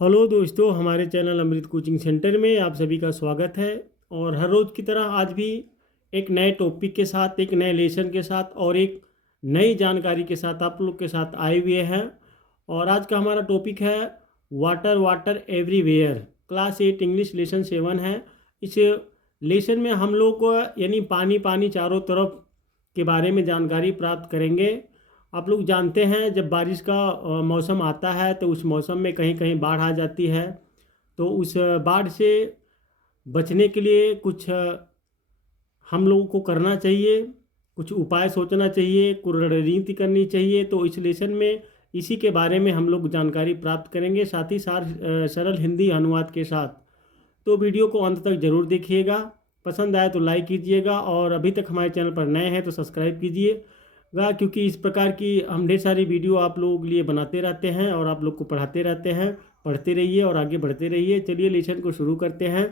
Hello दोस्तों, हमारे channel अमृत coaching centre में आप सभी का स्वागत है। और हर रोज़ की तरह आज भी एक नए टॉपिक के साथ, एक नए लेसन के साथ और एक नई जानकारी के साथ आप लोग के साथ आए हुए हैं। और आज का हमारा टॉपिक है water water everywhere. Class 8 English lesson 7 है। इस लेसन में हम लोग को यानी पानी पानी चारों तरफ के बारे में जानकारी प्राप्त करेंगे। आप लोग जानते हैं जब बारिश का मौसम आता है तो उस मौसम में कहीं कहीं बाढ़ आ जाती है। तो उस बाढ़ से बचने के लिए कुछ हम लोगों को करना चाहिए, कुछ उपाय सोचना चाहिए, कुछ रणनीति करनी चाहिए। तो इस लेसन में इसी के बारे में हम लोग जानकारी प्राप्त करेंगे, साथ ही साथ सरल हिंदी अनुवाद के साथ। तो वीडियो को अंत तक जरूर देखिएगा। पसंद आए तो लाइक कीजिएगा और अभी तक हमारे चैनल पर नए हैं तो सब्सक्राइब कीजिएगा, क्योंकि इस प्रकार की हम ढेर सारी वीडियो आप लोगों के लिए बनाते रहते हैं और आप लोग को पढ़ाते रहते हैं। पढ़ते रहिए और आगे बढ़ते रहिए। चलिए लेसन को शुरू करते हैं।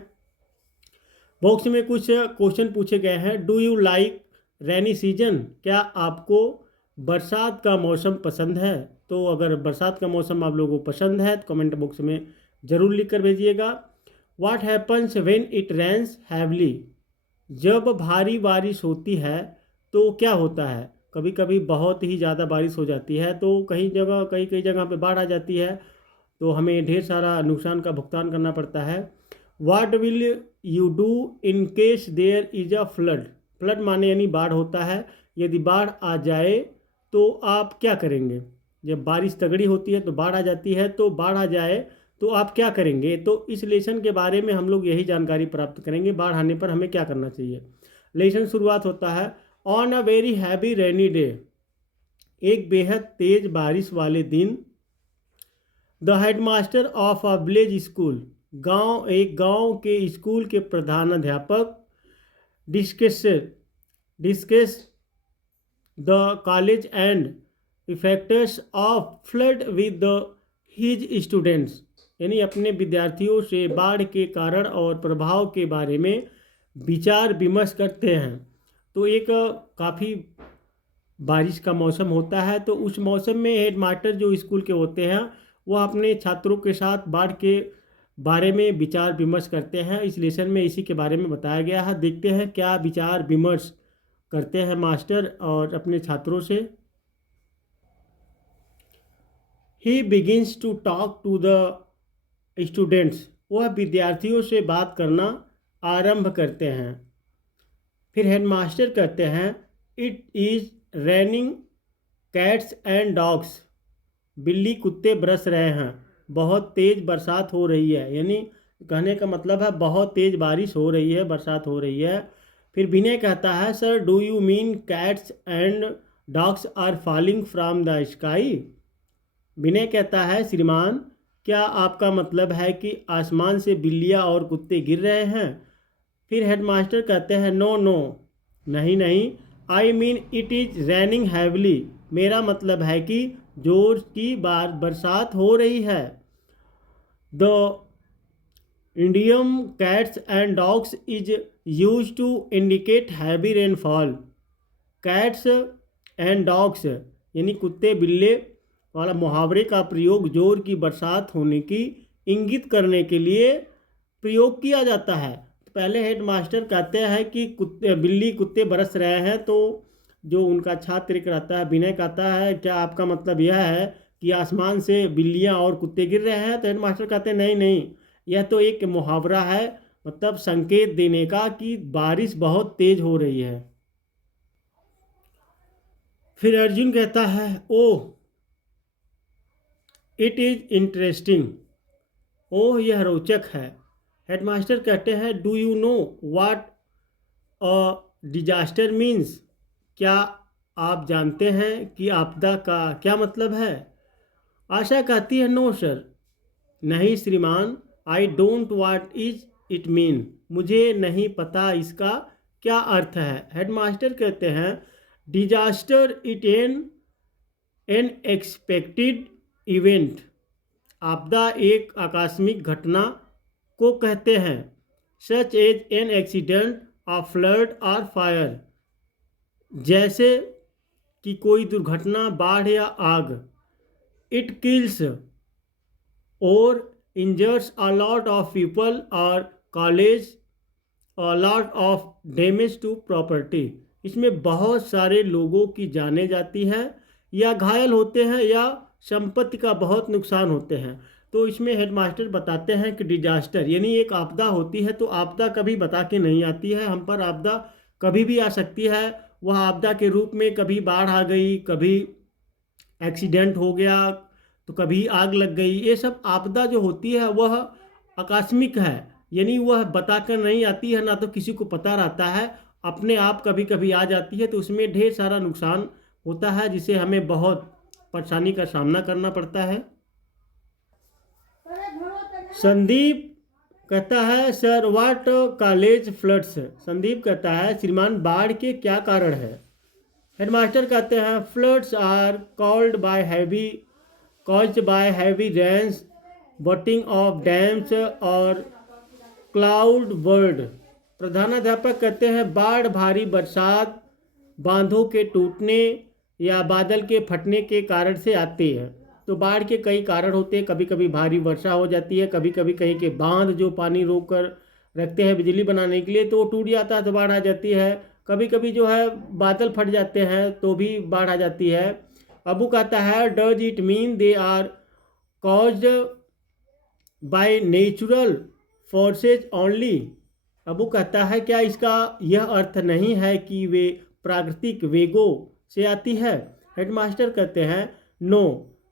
बॉक्स में कुछ क्वेश्चन पूछे गए हैं। Do you like rainy season? क्या आपको बरसात का मौसम पसंद है? तो अगर बरसात का मौसम आप लोगों को पसंद है तो कमेंट बॉक्स में ज़रूर लिख कर भेजिएगा। What happens when it rains heavily? जब भारी बारिश होती है तो क्या होता है? कभी कभी बहुत ही ज़्यादा बारिश हो जाती है तो कई कई जगह पे बाढ़ आ जाती है, तो हमें ढेर सारा नुकसान का भुगतान करना पड़ता है। What will you do in case there is a flood? Flood माने यानी बाढ़ होता है। यदि बाढ़ आ जाए तो आप क्या करेंगे? जब बारिश तगड़ी होती है तो बाढ़ आ जाती है, तो बाढ़ आ जाए तो आप क्या करेंगे? तो इस लेसन के बारे में हम लोग यही जानकारी प्राप्त करेंगे, बाढ़ आने पर हमें क्या करना चाहिए। लेसन शुरुआत होता है। On a very heavy rainy day, एक बेहद तेज बारिश वाले दिन, the headmaster of a village school, एक गांव के स्कूल के प्रधानाध्यापक, discuss discuss the college and effects of flood with the his students, यानी अपने विद्यार्थियों से बाढ़ के कारण और प्रभाव के बारे में विचार विमर्श करते हैं। तो एक काफ़ी बारिश का मौसम होता है, तो उस मौसम में हेडमास्टर जो स्कूल के होते हैं वह अपने छात्रों के साथ बाढ़ के बारे में विचार विमर्श करते हैं। इस लेसन में इसी के बारे में बताया गया है। देखते हैं क्या विचार विमर्श करते हैं मास्टर और अपने छात्रों से। He begins to talk to the students, वह विद्यार्थियों से बात करना आरंभ करते हैं। फिर हेडमास्टर कहते हैं it is raining cats and dogs, बिल्ली कुत्ते बरस रहे हैं, बहुत तेज़ बरसात हो रही है। यानी कहने का मतलब है बहुत तेज़ बारिश हो रही है, बरसात हो रही है। फिर विनय कहता है sir do you mean cats and dogs are falling from the sky? Vinay कहता है श्रीमान, क्या आपका मतलब है कि आसमान से बिल्लियाँ और कुत्ते गिर रहे हैं? फिर हेडमास्टर कहते हैं नो नो, नहीं नहीं, I mean it is raining heavily, मेरा मतलब है कि जोर की बरसात हो रही है। The idiom cats and dogs is use to indicate heavy rainfall. Cats and dogs यानी कुत्ते बिल्ले वाला मुहावरे का प्रयोग जोर की बरसात होने की इंगित करने के लिए प्रयोग किया जाता है। तो पहले हेडमास्टर कहते हैं कि बिल्ली कुत्ते बरस रहे हैं, तो जो उनका छात्र कहता है, विनय कहता है क्या आपका मतलब यह है कि आसमान से बिल्लियां और कुत्ते गिर रहे हैं? तो हेडमास्टर कहते हैं नहीं नहीं, यह तो एक मुहावरा है, मतलब संकेत देने का कि बारिश बहुत तेज हो रही है। फिर अर्जुन कहता है ओह इट इज़ इंटरेस्टिंग, ओह यह रोचक है। हेडमास्टर कहते हैं do you know what a disaster means? क्या आप जानते हैं कि आपदा का क्या मतलब है? आशा कहती है नो सर, नहीं श्रीमान, I don't what is it mean, मुझे नहीं पता इसका क्या अर्थ है। हेडमास्टर कहते हैं disaster it unexpected event, आपदा एक आकस्मिक घटना को कहते हैं। Such as an accident of flood और फायर, जैसे कि कोई दुर्घटना, बाढ़ या आग। इट किल्स और injures a lot of people और causes a lot of damage to property. इसमें बहुत सारे लोगों की जानें जाती हैं या घायल होते हैं या संपत्ति का बहुत नुकसान होते हैं। तो इसमें हेडमास्टर बताते हैं कि डिजास्टर यानी एक आपदा होती है, तो आपदा कभी बता के नहीं आती है, हम पर आपदा कभी भी आ सकती है। वह आपदा के रूप में कभी बाढ़ आ गई, कभी एक्सीडेंट हो गया, तो कभी आग लग गई। ये सब आपदा जो होती है वह आकस्मिक है, यानी वह बताकर नहीं आती है, ना तो किसी को पता रहता है, अपने आप कभी कभी आ जाती है। तो उसमें ढेर सारा नुकसान होता है जिसे हमें बहुत परेशानी का सामना करना पड़ता है। संदीप कहता है sir what college floods. Sandeep कहता है श्रीमान बाढ़ के क्या कारण है। हेडमास्टर कहते हैं floods are called by heavy caused by heavy rains, bursting of dams और क्लाउड बर्ड। प्रधानाध्यापक कहते हैं बाढ़ भारी बरसात, बांधों के टूटने या बादल के फटने के कारण से आती है। तो बाढ़ के कई कारण होते हैं, कभी कभी भारी वर्षा हो जाती है, कभी कभी कहीं के बांध जो पानी रोक कर रखते हैं बिजली बनाने के लिए तो वो टूट जाता है तो बाढ़ आ जाती है। कभी कभी जो है बादल फट जाते हैं तो भी बाढ़ आ जाती है। अबू कहता है does it mean they are caused by natural forces only. Abu कहता है क्या इसका यह अर्थ नहीं है कि वे प्राकृतिक वेगों से आती है। हेडमास्टर कहते हैं no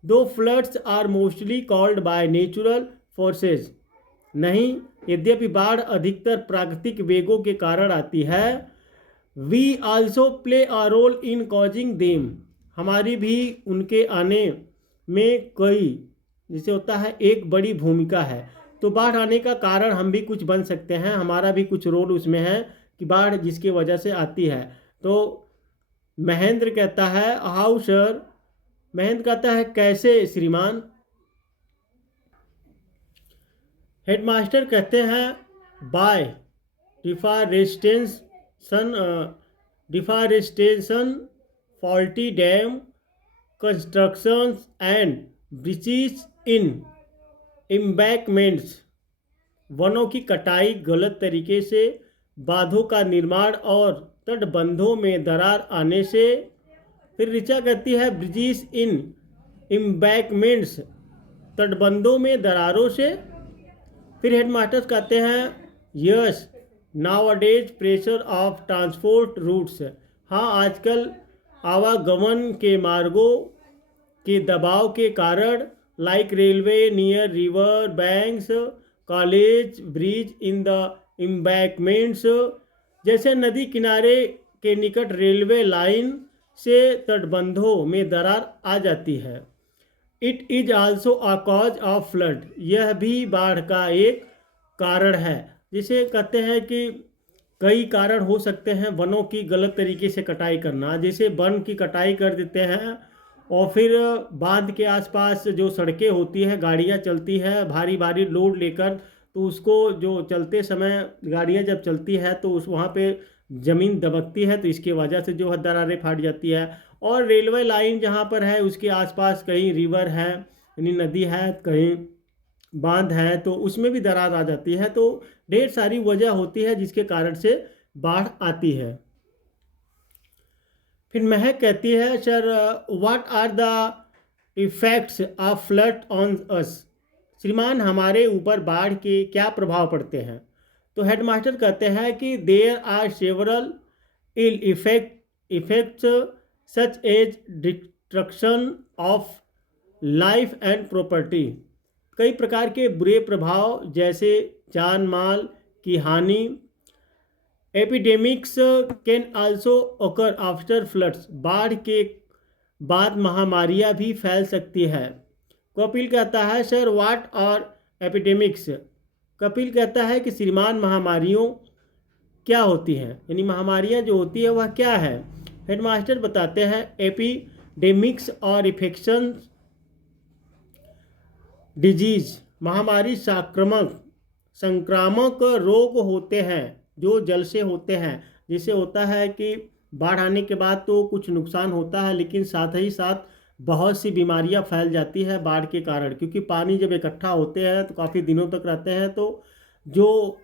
though floods are mostly called by natural forces. नहीं, यद्यपि बाढ़ अधिकतर प्राकृतिक वेगों के कारण आती है। We also play a role in causing them. हमारी भी उनके आने में कई जिसे होता है एक बड़ी भूमिका है। तो बाढ़ आने का कारण हम भी कुछ बन सकते हैं, हमारा भी कुछ रोल उसमें है कि बाढ़ जिसकी वजह से आती है। तो महेंद्र कहता है हाउ सर। महेंद्र कहता है कैसे श्रीमान। हेडमास्टर कहते हैं bye deforestation faulty dam constructions and breaches in embankments. वनों की कटाई, गलत तरीके से बांधों का निर्माण और तटबंधों में दरार आने से। फिर ऋचा कहती है ब्रिजेस इन एम्बैंकमेंट्स, तटबंधों में दरारों से। फिर हेडमास्टर्स कहते हैं yes nowadays pressure of transport routes. हाँ, आजकल आवागमन के मार्गों के दबाव के कारण like railway near river banks, college bridge in the embankments. जैसे नदी किनारे के निकट रेलवे लाइन से तटबंधों में दरार आ जाती है। It is also a cause of flood. यह भी बाढ़ का एक कारण है। जिसे कहते हैं कि कई कारण हो सकते हैं वनों की गलत तरीके से कटाई करना, जैसे वन की कटाई कर देते हैं और फिर बांध के आसपास जो सड़कें होती हैं, गाड़ियां चलती हैं भारी भारी लोड लेकर, तो उसको जो चलते समय गाड़ियां जब चलती है तो उस वहाँ पे ज़मीन दबकती है, तो इसकी वजह से जो है दरारें फाट जाती है। और रेलवे लाइन जहाँ पर है उसके आसपास कहीं रिवर है यानी नदी है, कहीं बांध है, तो उसमें भी दरार आ जाती है। तो ढेर सारी वजह होती है जिसके कारण से बाढ़ आती है। फिर महक कहती है sir what are the effects of flood on us. श्रीमान हमारे ऊपर बाढ़ के क्या प्रभाव पड़ते हैं। तो हेडमास्टर कहते हैं कि there are several ill effects such as destruction of life and property. कई प्रकार के बुरे प्रभाव जैसे जान माल की हानि। Epidemics can also occur after floods. बाढ़ के बाद महामारियां भी फैल सकती है। कपिल कहता है sir what are epidemics. Kapil कहता है कि श्रीमान महामारियों क्या होती हैं, यानी महामारियां जो होती है वह क्या है। हेडमास्टर बताते हैं एपिडेमिक्स और इन्फेक्शन डिजीज, महामारी संक्रामक रोग होते हैं जो जल से होते हैं। जिससे होता है कि बाढ़ आने के बाद तो कुछ नुकसान होता है, लेकिन साथ ही साथ बहुत सी बीमारियां फैल जाती है बाढ़ के कारण, क्योंकि पानी जब इकट्ठा होते हैं तो काफ़ी दिनों तक रहते हैं, तो जो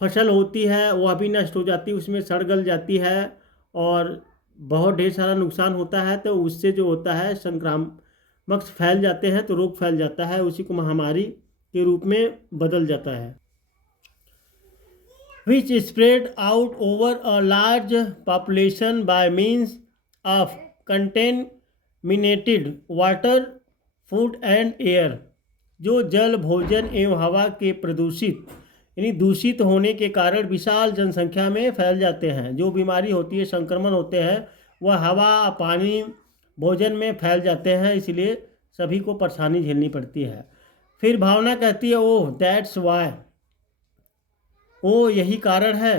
फसल होती है वह भी नष्ट हो जाती है, उसमें सड़ गल जाती है और बहुत ढेर सारा नुकसान होता है। तो उससे जो होता है संक्रामक फैल जाते हैं, तो रोग फैल जाता है, उसी को महामारी के रूप में बदल जाता है। which spread out over a large population by means of contaminated water, food and air। जो जल, भोजन एवं हवा के प्रदूषित यानी दूषित होने के कारण विशाल जनसंख्या में फैल जाते हैं। जो बीमारी होती है, संक्रमण होते हैं, वह हवा, पानी, भोजन में फैल जाते हैं, इसलिए सभी को परेशानी झेलनी पड़ती है। फिर भावना कहती है, ओह दैट्स वाई, ओ यही कारण है।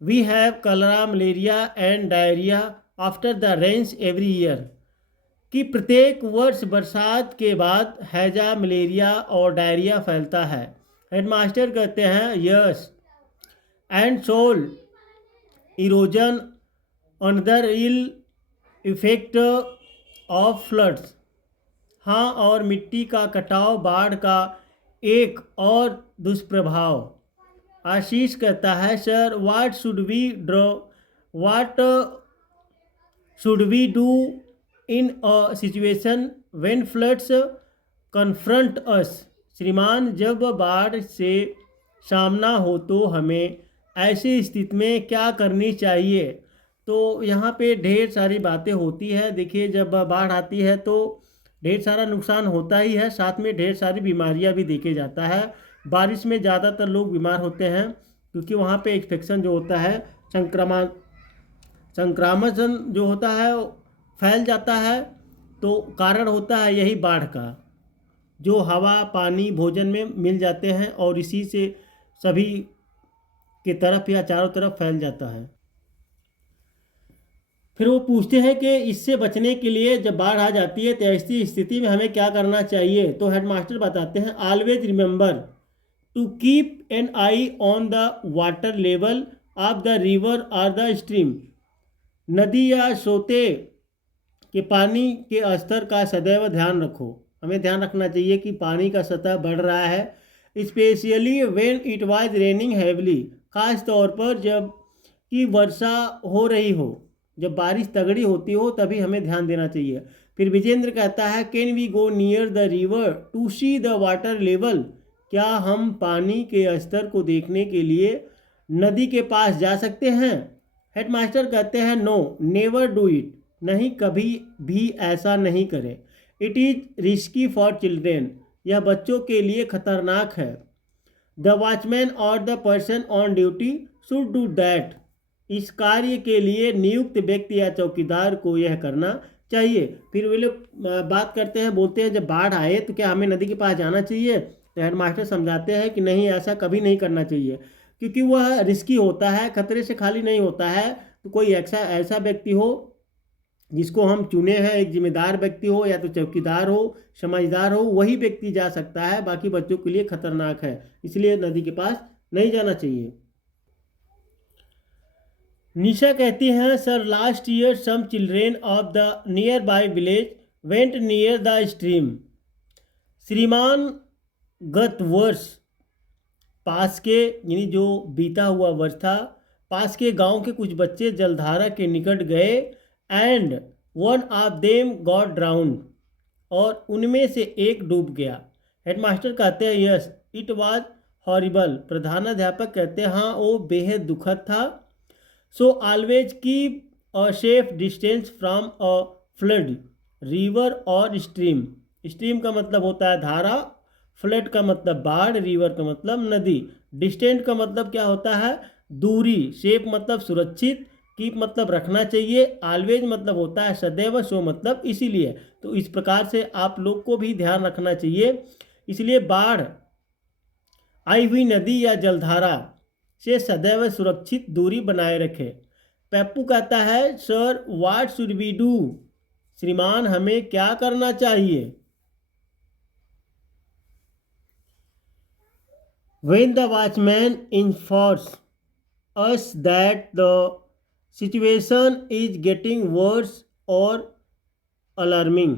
We have cholera, malaria and diarrhoea after the rains every year. कि प्रत्येक वर्ष बरसात के बाद हैजा, मलेरिया और डायरिया फैलता है। हेडमास्टर कहते हैं, yes and soil erosion another ill effect of floods. हाँ, और मिट्टी का कटाव बाढ़ का एक और दुष्प्रभाव। आशीष कहता है, sir what should we do in a situation when floods confront us. श्रीमान, जब बाढ़ से सामना हो तो हमें ऐसी स्थिति में क्या करनी चाहिए। तो यहाँ पे ढेर सारी बातें होती है। देखिए, जब बाढ़ आती है तो ढेर सारा नुकसान होता ही है, साथ में ढेर सारी बीमारियाँ भी देखे जाता है। बारिश में ज़्यादातर लोग बीमार होते हैं, क्योंकि वहाँ पे इन्फेक्शन जो होता है, संक्रामण जो होता है फैल जाता है। तो कारण होता है यही बाढ़ का, जो हवा, पानी, भोजन में मिल जाते हैं और इसी से सभी की तरफ या चारों तरफ फैल जाता है। फिर वो पूछते हैं कि इससे बचने के लिए जब बाढ़ आ जाती है तो ऐसी स्थिति में हमें क्या करना चाहिए। तो हेडमास्टर बताते हैं, always remember to keep an eye on the water level of the river और द स्ट्रीम। नदी या सोते के पानी के स्तर का सदैव ध्यान रखो। हमें ध्यान रखना चाहिए कि पानी का सतह बढ़ रहा है, specially when it was raining heavily. खास तौर पर जब कि वर्षा हो रही हो, जब बारिश तगड़ी होती हो, तभी हमें ध्यान देना चाहिए। फिर विजेंद्र कहता है, can we go near the river to see the water level. क्या हम पानी के स्तर को देखने के लिए नदी के पास जा सकते हैं। हेडमास्टर कहते हैं, नो नेवर डू इट। नहीं, कभी भी ऐसा नहीं करें। It is risky for children. यह बच्चों के लिए खतरनाक है। द वॉचमैन और the person on duty should do that. इस कार्य के लिए नियुक्त व्यक्ति या चौकीदार को यह करना चाहिए। फिर वे लोग बात करते हैं, बोलते हैं, जब बाढ़ आए तो क्या हमें नदी के पास जाना चाहिए। तो हेडमास्टर समझाते हैं कि नहीं, ऐसा कभी नहीं करना चाहिए, क्योंकि वह रिस्की होता है, खतरे से खाली नहीं होता है। तो कोई ऐसा व्यक्ति हो जिसको हम चुने हैं, एक जिम्मेदार व्यक्ति हो या तो चौकीदार हो, समझदार हो, वही व्यक्ति जा सकता है। बाकी बच्चों के लिए खतरनाक है, इसलिए नदी के पास नहीं जाना चाहिए। निशा कहती हैं, sir last year some children of the nearby village went near the stream. श्रीमान, गत वर्ष पास के यानी जो बीता हुआ वर्ष था, पास के गांव के कुछ बच्चे जलधारा के निकट गए and one of them got drowned. और उनमें से एक डूब गया। हेडमास्टर कहते हैं, यस इट वाज हॉरिबल। प्रधानाध्यापक कहते हैं, हाँ वो बेहद दुखद था। So always keep a safe distance from a flood river और स्ट्रीम। स्ट्रीम का मतलब होता है धारा, फ्लड का मतलब बाढ़, रिवर का मतलब नदी, डिस्टेंस का मतलब क्या होता है, दूरी, सेफ मतलब सुरक्षित, कीप मतलब रखना चाहिए, ऑलवेज मतलब होता है सदैव, सो मतलब इसीलिए। तो इस प्रकार से आप लोग को भी ध्यान रखना चाहिए। इसलिए बाढ़ आई हुई नदी या जलधारा से सदैव सुरक्षित दूरी बनाए रखें। पप्पू कहता है, sir what should we do. श्रीमान, हमें क्या करना चाहिए। When the watchman informs us that the situation is getting worse or alarming.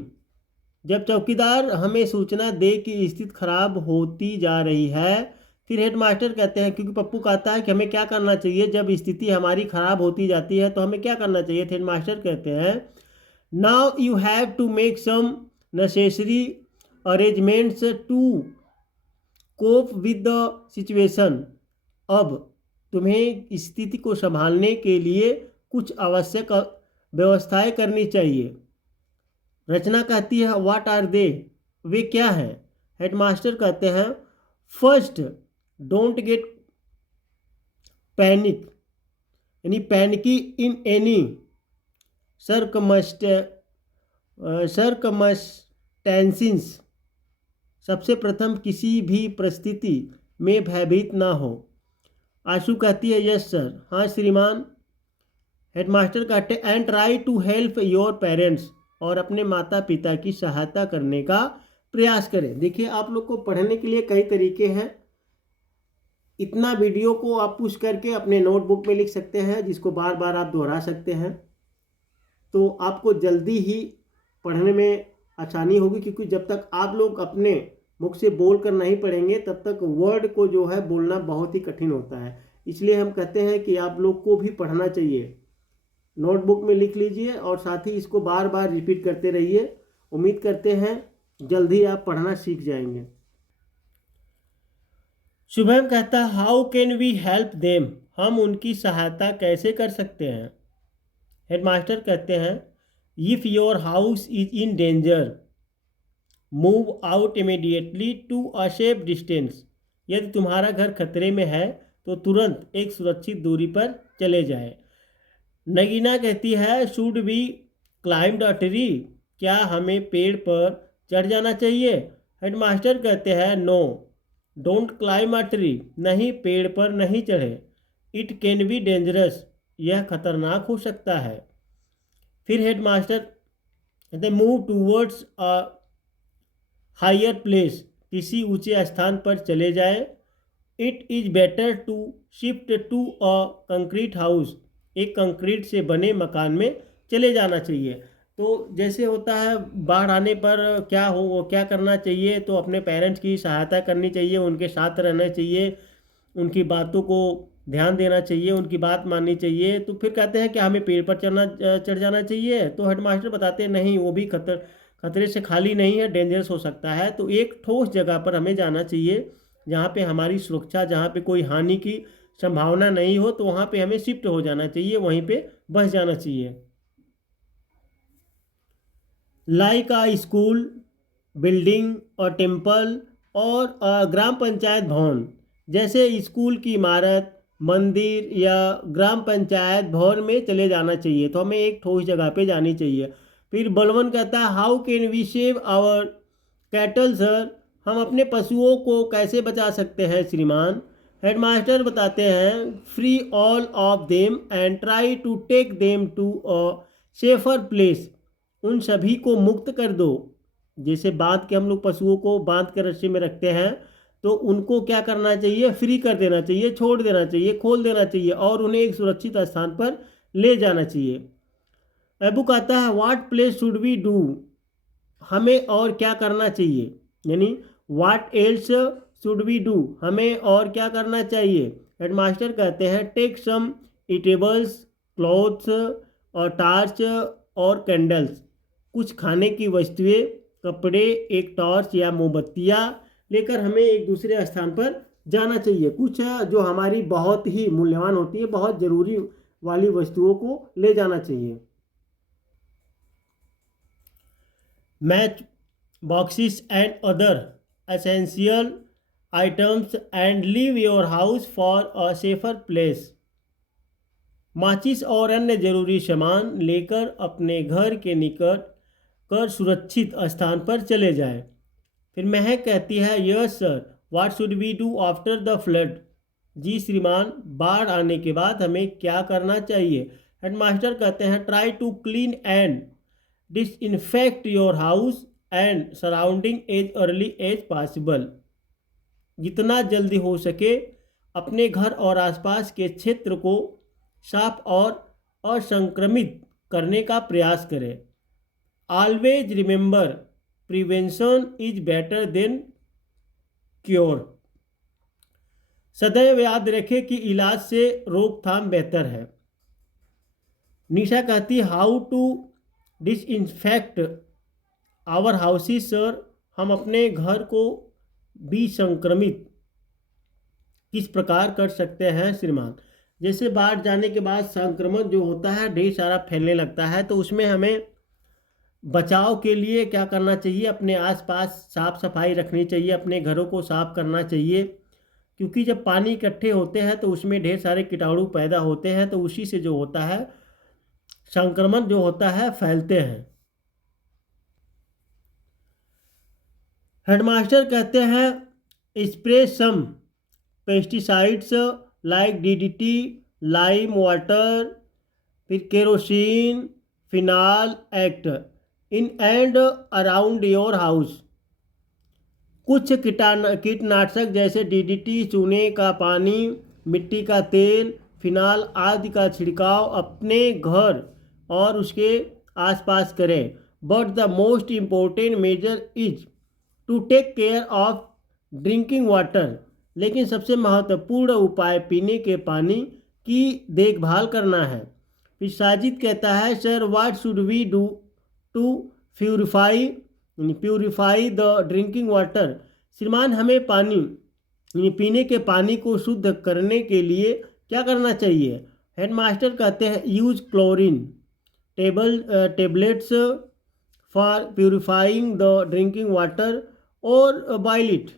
जब चौकीदार हमें सूचना दे कि स्थिति खराब होती जा रही है। फिर हेडमास्टर कहते हैं, क्योंकि पप्पू कहता है कि हमें क्या करना चाहिए जब स्थिति हमारी खराब होती जाती है तो हमें क्या करना चाहिए। हेडमास्टर कहते हैं, now you have to make some necessary arrangements to cope with the situation. अब तुम्हें स्थिति को संभालने के लिए कुछ आवश्यक व्यवस्थाएं करनी चाहिए। रचना कहती है, व्हाट आर दे, वे क्या हैं। हेडमास्टर कहते हैं, फर्स्ट डोंट गेट पैनिक, यानी पैनिकी इन एनी सरकमस्टेंसेस। सबसे प्रथम किसी भी परिस्थिति में भयभीत ना हो। आशु कहती है, यस सर, हाँ श्रीमान। हेडमास्टर कहते हैं, and try to help your parents, और अपने माता पिता की सहायता करने का प्रयास करें। देखिए, आप लोग को पढ़ने के लिए कई तरीके हैं। इतना वीडियो को आप पुश करके अपने नोटबुक में लिख सकते हैं, जिसको बार बार आप दोहरा सकते हैं, तो आपको जल्दी ही पढ़ने में आसानी होगी। क्योंकि जब तक आप लोग अपने मुख से बोल कर नहीं पढ़ेंगे तब तक वर्ड को जो है बोलना बहुत ही कठिन होता है। इसलिए हम कहते हैं कि आप लोग को भी पढ़ना चाहिए। नोटबुक में लिख लीजिए और साथ ही इसको बार बार रिपीट करते रहिए। उम्मीद करते हैं जल्दी आप पढ़ना सीख जाएंगे। शुभम कहता है, how can we help them, हम उनकी सहायता कैसे कर सकते हैं। हेडमास्टर कहते हैं, if your house is in danger move out immediately to a safe distance. यदि तुम्हारा घर खतरे में है तो तुरंत एक सुरक्षित दूरी पर चले जाए। नगीना कहती है, should be climbed a tree, क्या हमें पेड़ पर चढ़ जाना चाहिए। हेडमास्टर कहते हैं, no don't climb a tree, नहीं पेड़ पर नहीं चढ़े। इट कैन बी डेंजरस, यह खतरनाक हो सकता है। फिर हेडमास्टर कहते हैं, move towards a higher place, किसी ऊंचे स्थान पर चले जाए। It is better to shift to a concrete house, एक कंक्रीट से बने मकान में चले जाना चाहिए। तो जैसे होता है बाढ़ आने पर क्या करना चाहिए, तो अपने पेरेंट्स की सहायता करनी चाहिए, उनके साथ रहना चाहिए, उनकी बातों को ध्यान देना चाहिए, उनकी बात माननी चाहिए। तो फिर कहते हैं कि हमें पेड़ पर चढ़ जाना चाहिए। तो हेडमास्टर बताते हैं, नहीं, वो भी खतरे से खाली नहीं है, डेंजरस हो सकता है। तो एक ठोस जगह पर हमें जाना चाहिए जहाँ पे हमारी सुरक्षा, जहाँ पे कोई हानि की संभावना नहीं हो, तो वहाँ पे हमें शिफ्ट हो जाना चाहिए, वहीं पे बस जाना चाहिए। लाइक आ स्कूल, बिल्डिंग और टेम्पल और ग्राम पंचायत भवन, जैसे स्कूल की इमारत, मंदिर या ग्राम पंचायत भवन में चले जाना चाहिए। तो हमें एक ठोस जगह पे जानी चाहिए। फिर बलवन कहता है, how can we save our cattle sir, हम अपने पशुओं को कैसे बचा सकते हैं श्रीमान। हेडमास्टर बताते हैं, free all of them and try to take them to a safer place, उन सभी को मुक्त कर दो। जैसे बांध के हम लोग पशुओं को बांध कर रस्सी में रखते हैं, तो उनको क्या करना चाहिए, फ्री कर देना चाहिए, छोड़ देना चाहिए, खोल देना चाहिए और उन्हें एक सुरक्षित स्थान पर ले जाना चाहिए। अबू कहता है, what place should we do, हमें और क्या करना चाहिए, यानी what else should we do, हमें और क्या करना चाहिए। हेडमास्टर कहते हैं, टेक सम ईटेबल्स, क्लॉथ्स और टार्च और कैंडल्स, कुछ खाने की वस्तुएं, कपड़े, एक टॉर्च या मोमबत्तियाँ लेकर हमें एक दूसरे स्थान पर जाना चाहिए। कुछ जो हमारी बहुत ही मूल्यवान होती है, बहुत ज़रूरी वाली वस्तुओं को ले जाना चाहिए। Match boxes and other essential items and leave your house for a safer place, माचिस और अन्य जरूरी सामान लेकर अपने घर के निकट कर सुरक्षित स्थान पर चले जाएं। फिर महक कहती है, yes sir, what should we do after the flood, जी श्रीमान, बाढ़ आने के बाद हमें क्या करना चाहिए। हेडमास्टर कहते हैं, try to clean and disinfect your house and surrounding as early as possible, जितना जल्दी हो सके अपने घर और आसपास के क्षेत्र को साफ और असंक्रमित करने का प्रयास करें। Always remember prevention is better than cure. सदैव याद रखें कि इलाज से रोकथाम बेहतर है। निशा कहती how to disinfect our houses sir. हम अपने घर को विसंक्रमित किस प्रकार कर सकते हैं श्रीमान। जैसे बाहर जाने के बाद संक्रमण जो होता है ढेर सारा फैलने लगता है, तो उसमें हमें बचाव के लिए क्या करना चाहिए, अपने आसपास साफ सफाई रखनी चाहिए, अपने घरों को साफ करना चाहिए। क्योंकि जब पानी इकट्ठे होते हैं तो उसमें ढेर सारे कीटाणु पैदा होते हैं, तो उसी से जो होता है संक्रमण जो होता है फैलते हैं। हेडमास्टर कहते हैं spray some pesticides like DDT, lime water, फिर kerosene, phenol act in and around your house. कुछ कीटनाशक जैसे डीडीटी, चूने का पानी, मिट्टी का तेल, फिनाल आदि का छिड़काव अपने घर और उसके आसपास करें। But the most important measure is to take care of drinking water. लेकिन सबसे महत्वपूर्ण उपाय पीने के पानी की देखभाल करना है। फिर साजिद कहता है sir what should we do to purify the drinking water. श्रीमान हमें पानी पीने के पानी को शुद्ध करने के लिए क्या करना चाहिए। हेडमास्टर कहते हैं use chlorine tablets for purifying the drinking water और बॉयल इट।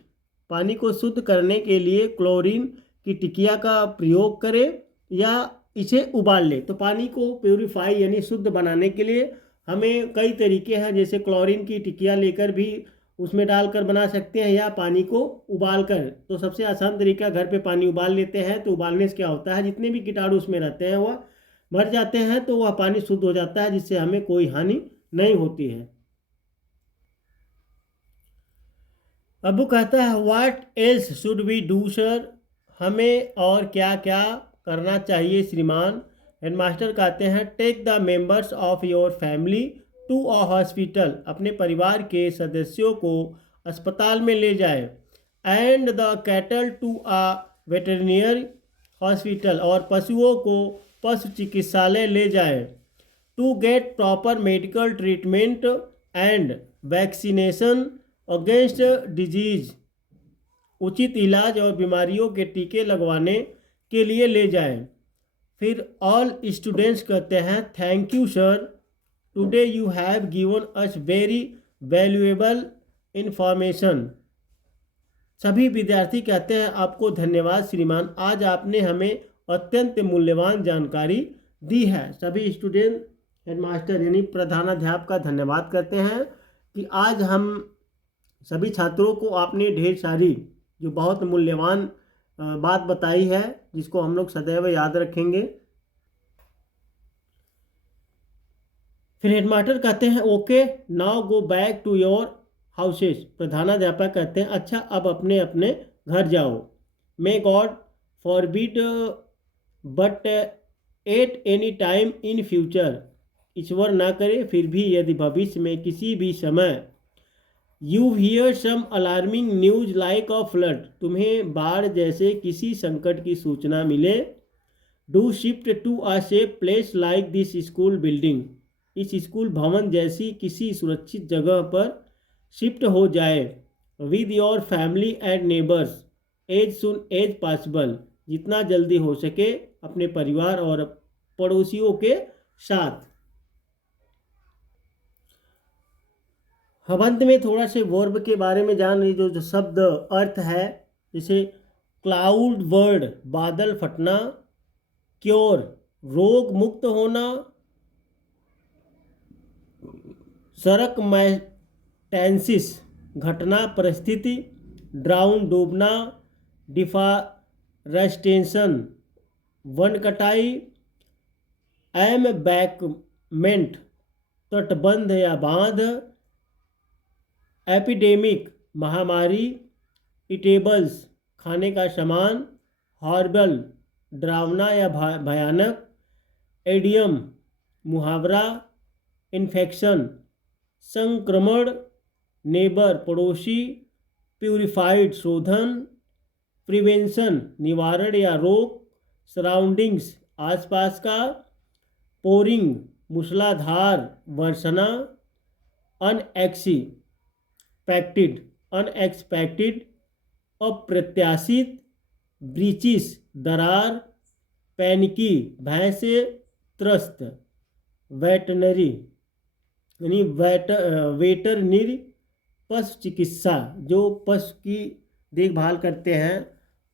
पानी को शुद्ध करने के लिए क्लोरीन की टिकिया का प्रयोग करें या इसे उबाल लें। तो पानी को प्यूरिफाई यानी शुद्ध बनाने के लिए हमें कई तरीके हैं, जैसे क्लोरीन की टिकिया लेकर भी उसमें डालकर बना सकते हैं या पानी को उबाल कर। तो सबसे आसान तरीका घर पे पानी उबाल लेते हैं, तो उबालने से क्या होता है जितने भी कीटाणु उसमें रहते हैं वह मर जाते हैं, तो वह पानी शुद्ध हो जाता है जिससे हमें कोई हानि नहीं होती है। अबू कहता है what else should we do sir. हमें और क्या क्या करना चाहिए श्रीमान। हेडमास्टर कहते हैं take the members of your family to a hospital. अपने परिवार के सदस्यों को अस्पताल में ले जाए। And the cattle to a veterinary hospital. और पशुओं को पशु चिकित्सालय ले जाए। To get proper medical treatment and vaccination against disease. उचित इलाज और बीमारियों के टीके लगवाने के लिए ले जाएं। फिर ऑल स्टूडेंट्स कहते हैं thank you sir, today you have given us very valuable information. सभी विद्यार्थी कहते हैं आपको धन्यवाद श्रीमान, आज आपने हमें अत्यंत मूल्यवान जानकारी दी है। सभी स्टूडेंट हेडमास्टर यानी प्रधानाध्यापक का धन्यवाद करते हैं कि आज हम सभी छात्रों को आपने ढेर सारी जो बहुत मूल्यवान बात बताई है जिसको हम लोग सदैव याद रखेंगे। फिर हेडमास्टर कहते हैं okay now go back to your houses. प्रधानाध्यापक कहते हैं अच्छा अब अपने अपने घर जाओ। May God forbid but at any time in future. ईश्वर ना करे फिर भी यदि भविष्य में किसी भी समय you hear some alarming news like a flood. तुम्हें बाढ़ जैसे किसी संकट की सूचना मिले। Do shift to a safe place like this school building. इस स्कूल भवन जैसी किसी सुरक्षित जगह पर शिफ्ट हो जाए। With your family and neighbours as soon as possible. जितना जल्दी हो सके अपने परिवार और पड़ोसियों के साथ। अंत में थोड़ा से वर्ब के बारे में जान लीजिए। जो शब्द अर्थ है जैसे क्लाउड वर्ड बादल फटना, क्योर रोग मुक्त होना, सरकमस्टेंसिस घटना परिस्थिति, ड्राउन डूबना, डिफॉरेस्टेशन वन कटाई, एम्बैंकमेंट तटबंध या बांध, एपिडेमिक महामारी, इटेबल्स खाने का सामान, हॉर्बल डरावना या भयानक, एडियम मुहावरा, इन्फेक्शन संक्रमण, नेबर पड़ोसी, प्यूरिफाइड शोधन, प्रिवेंशन निवारण या रोक, सराउंडिंग्स आसपास का, पोरिंग मूसलाधार वर्षना, अनएक्सपेक्टेड अप्रत्याशित, ब्रीचिस दरार, पैनिकी भय से त्रस्त, वेटनरी यानी वेटरनरी पशु चिकित्सा जो पशु की देखभाल करते हैं।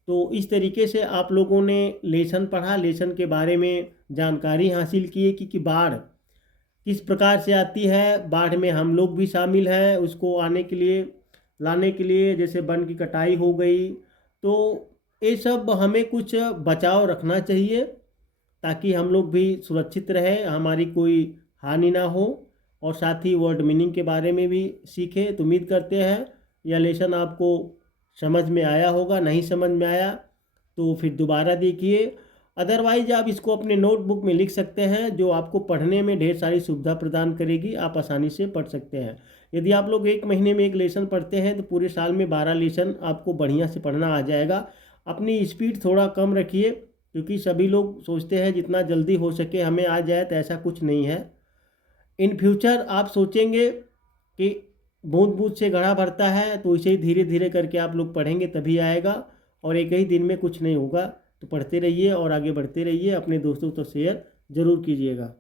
तो इस तरीके से आप लोगों ने लेसन पढ़ा, लेसन के बारे में जानकारी हासिल की कि बाढ़ किस प्रकार से आती है, बाढ़ में हम लोग भी शामिल हैं उसको लाने के लिए, जैसे वन की कटाई हो गई। तो ये सब हमें कुछ बचाव रखना चाहिए ताकि हम लोग भी सुरक्षित रहें, हमारी कोई हानि ना हो। और साथ ही वर्ड मीनिंग के बारे में भी सीखें। तो उम्मीद करते हैं यह लेसन आपको समझ में आया होगा। नहीं समझ में आया तो फिर दोबारा देखिए, अदरवाइज आप इसको अपने नोटबुक में लिख सकते हैं जो आपको पढ़ने में ढेर सारी सुविधा प्रदान करेगी, आप आसानी से पढ़ सकते हैं। यदि आप लोग एक महीने में एक लेसन पढ़ते हैं तो पूरे साल में 12 लेसन आपको बढ़िया से पढ़ना आ जाएगा। अपनी स्पीड थोड़ा कम रखिए क्योंकि सभी लोग सोचते हैं जितना जल्दी हो सके हमें आ जाए, तो ऐसा कुछ नहीं है। इन फ्यूचर आप सोचेंगे कि बूंद बूंद से घड़ा भरता है, तो इसे ही धीरे धीरे करके आप लोग पढ़ेंगे तभी आएगा, और एक ही दिन में कुछ नहीं होगा। तो पढ़ते रहिए और आगे बढ़ते रहिए, अपने दोस्तों तो शेयर ज़रूर कीजिएगा।